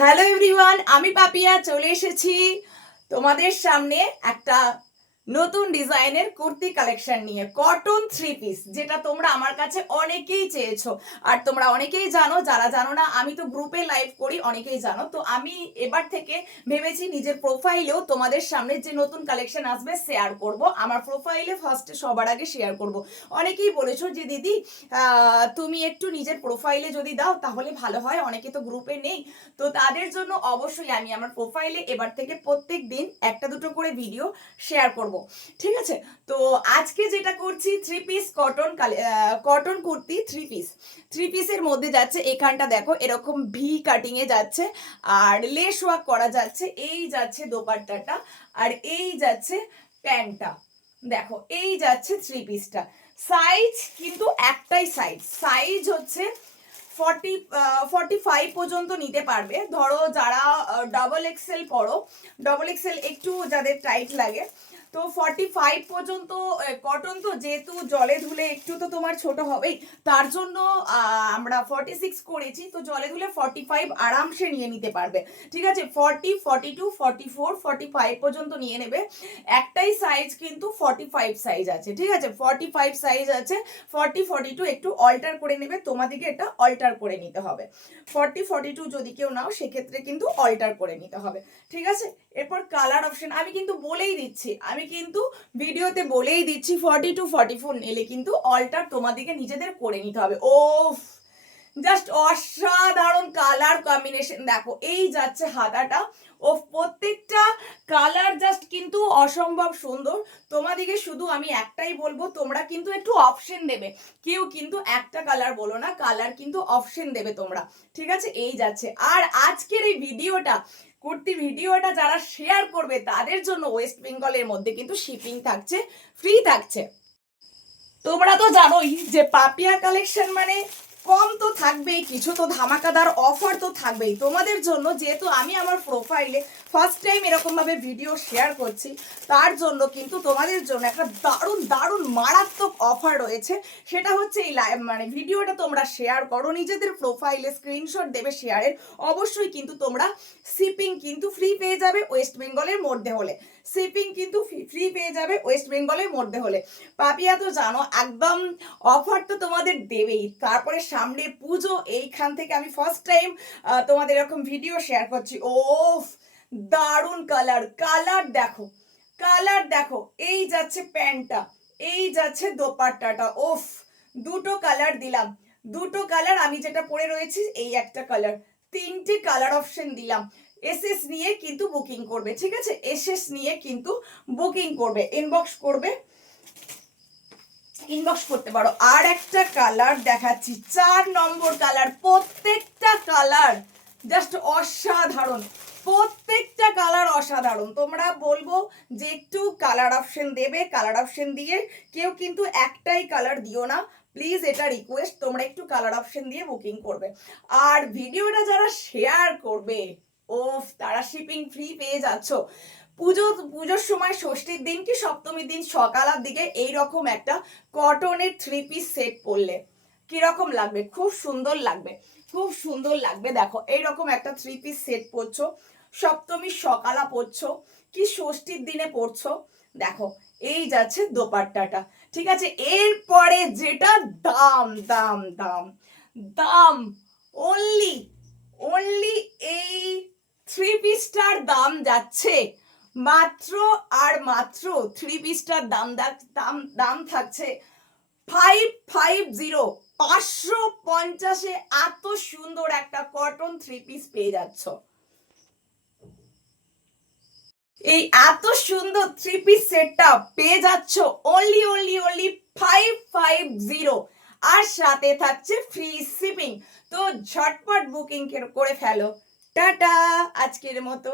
Hello everyone আমি পাপিয়া চলে এসেছি তোমাদের সামনে একটা নতুন ডিজাইনের কুর্তি কালেকশন নিয়ে। কটন থ্রি পিস যেটা তোমরা আমার কাছে অনেকেই চেয়েছো। আর তোমরা অনেকেই জানো, যারা জানো না, আমি তো গ্রুপে লাইভ করি, অনেকেই জানো। তো আমি এবার থেকে ভেবেছি নিজের প্রোফাইলেও তোমাদের সামনে যে নতুন কালেকশন আসবে শেয়ার করব। আমার প্রোফাইলে ফার্স্টে সবার আগে শেয়ার করব। অনেকেই বলেছ যে, দিদি তুমি একটু নিজের প্রোফাইলে যদি দাও, তাহলে ভালো হয়। অনেকে তো গ্রুপে নেই। তো তাদের জন্য অবশ্যই আমি আমার প্রোফাইলে এবার থেকে প্রত্যেক দিন একটা দুটো করে ভিডিও শেয়ার করব। ঠিক আছে? তো আজকে যেটা করছি three piece cotton cotton kurti three piece three পিসের মধ্যে যাচ্ছে, এখানটা দেখো, এরকম ভি কাটিং এ যাচ্ছে, আর লেস ওয়াক করা যাচ্ছে, এই যাচ্ছে দোপাট্টাটা, আর এই যাচ্ছে প্যান্টটা। দেখো, এই যাচ্ছে থ্রি পিসটা সাইজ কিন্তু একটাই সাইজ সাইজ হচ্ছে ফর্টি ফর্টি ফাইভ পর্যন্ত নিতে পারবে। ধরো যারা ডাবল এক্সেল পড়ো ডাবল এক্সেল একটু যাদের টাইট লাগে তো ফর্টি ফাইভ পর্যন্ত কটন তো যেহেতু জলে ধুলে একটু তো তোমার ছোট হবেই, তার জন্য আমরা ফর্টি সিক্স করেছি, তো জলে ধুলে ফর্টি ফাইভ আরামসে নিয়ে নিতে পারবে। ঠিক আছে? Forty forty two forty four forty five পর্যন্ত নিয়ে নেবে। একটাই সাইজ কিন্তু ফর্টি ফাইভ সাইজ আছে। ঠিক আছে? ফর্টি ফাইভ সাইজ আছে। ফর্টি ফর্টি টু একটু অল্টার করে নেবে, তোমাদেরকে এটা অল্টার করে নিতে হবে। ফর্টি ফর্টি টু যদি কেউ নাও, সেক্ষেত্রে কিন্তু অল্টার করে নিতে হবে। ঠিক আছে? এরপর কালার অপশন আমি কিন্তু বলেই দিচ্ছি, আমি কিন্তু ভিডিওতে বলেই দিচ্ছি ফর্টি টু ফর্টি ফোর নিলে কিন্তু অল্টার তোমাদেরকে নিজেদের করে নিতে হবে। ও জাস্ট অসাধারণ কালার কম্বিনেশন দেখো, এই যাচ্ছে হাতাটা। ও প্রত্যেকটা কালার জাস্ট কিন্তু অসম্ভব সুন্দর। তোমাদিকে শুধু আমি একটাই বলব, তোমরা কিন্তু একটু অপশন দেবে। কেউ কিন্তু একটা কালার বলো না কালার কিন্তু অপশন দেবে তোমরা। ঠিক আছে? এই যাচ্ছে। আর আজকের এই ভিডিওটা, কুর্তি ভিডিওটা যারা শেয়ার করবে, তাদের জন্য ওয়েস্ট বেঙ্গলের মধ্যে কিন্তু শিপিং থাকছে ফ্রি থাকছে। তোমরা তো জানোই যে পাপিয়া কালেকশন মানে কম তো থাকবেই, কিছু তো ধামাকাদার অফার তো থাকবেই। তোমাদের জন্য যেহেতু আমি আমার প্রোফাইলে ফার্স্ট টাইম এরকম ভাবে ভিডিও শেয়ার করছি, তার জন্য কিন্তু তোমাদের জন্য একটা দারুণ দারুণ মারাত্মক অফার রয়েছে। সেটা হচ্ছে এই মানে ভিডিওটা তোমরা শেয়ার করো, নিজেদের প্রোফাইলে স্ক্রিনশট দেবে শেয়ারের অবশ্যই কিন্তু তোমরা শিপিং কিন্তু ফ্রি পেয়ে যাবে ওয়েস্ট বেঙ্গলের মধ্যে হলে। শিপিং কিন্তু ফ্রি পেয়ে যাবে ওয়েস্ট বেঙ্গলের মধ্যে হলে। পাপিয়া তো জানো, একদম অফার তো তোমাদের দেবেই। তারপরে সামনে পুজো, এইখান থেকে আমি ফার্স্ট টাইম তোমাদের এরকম ভিডিও শেয়ার করছি। ও দারুণ কালার কালার দেখো কালার দেখো, এই যাচ্ছে প্যান্টটা, এই যাচ্ছে দোপাট্টাটা, ওফ, দুটো কালার দিলাম, দুটো কালার আমি যেটা পরে রয়েছি, এই একটা কালার তিনটে কালার অপশন দিলাম এসএস নিয়ে কিন্তু বুকিং করবে, ঠিক আছে? এসএস নিয়ে কিন্তু বুকিং করবে ইনবক্স করবে ইনবক্স করতে পারো, আর একটা কালার দেখাচ্ছি, চার নম্বর কালার প্রত্যেকটা কালার জাস্ট অসাধারণ প্রত্যেকটা কালার অসাধারণ। তোমরা বলব যে একটু কালার অপশন দেবে কালার অপশন দিয়ে কেউ কিন্তু একটাই কালার দিও না। প্লিজ এটা রিকোয়েস্ট তোমরা একটু কালার অপশন দিয়ে বুকিং করবে। আর ভিডিওটা যারা শেয়ার করবে, ওফ, তারা শিপিং ফ্রি পেয়ে যাচ্ছ। পুজো, পুজোর সময় ষষ্ঠীর দিন কি সপ্তমীর দিন সকালের দিকে এইরকম একটা কটনের থ্রি পিস সেট পরলে। কীরকম লাগবে? খুব সুন্দর লাগবে। খুব সুন্দর লাগবে। দেখো, এইরকম একটা থ্রি পিস সেট পরছো সপ্তমীর সকালা পরছো, কি ষষ্ঠীর দিনে পরছো, দেখো, এই যাচ্ছে দোপাট্টাটা, ঠিক আছে? এরপরে যেটা দাম দাম দাম দাম অনলি অনলি এই থ্রি পিসটার দাম যাচ্ছে মাত্র, আর মাত্র থ্রি পিসটার দাম দাম দাম থাকছে ফাইভ ফাইভ জিরো পাঁচশো পঞ্চাশে এত সুন্দর একটা কটন থ্রি পিস পেয়ে যাচ্ছ। এই এত সুন্দর থ্রি পিস সেটটা পেয়ে যাচ্ছ only only only five five zero আর সাথে থাকছে ফ্রি শিপিং তো ঝটপট বুকিং করে ফেলো। টাটা, আজকের মতো।